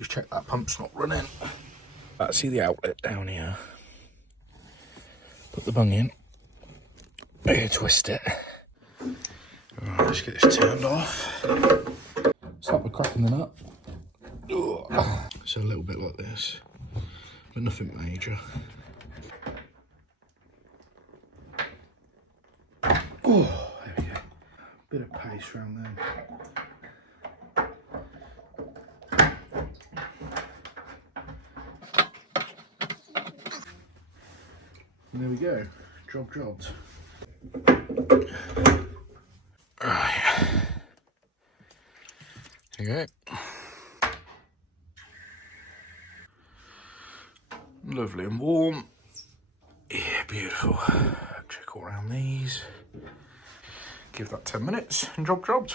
Just check that pump's not running. Let's see the outlet down here. Put the bung in. Here, twist it. Alright, let's get this turned off. Start by cracking the nut. So a little bit like this, but nothing major. Oh, there we go. Bit of paste around there. And there we go, job jobbed. Right, there you go. Lovely and warm. Yeah, beautiful. Check all around these. Give that 10 minutes and job jobbed.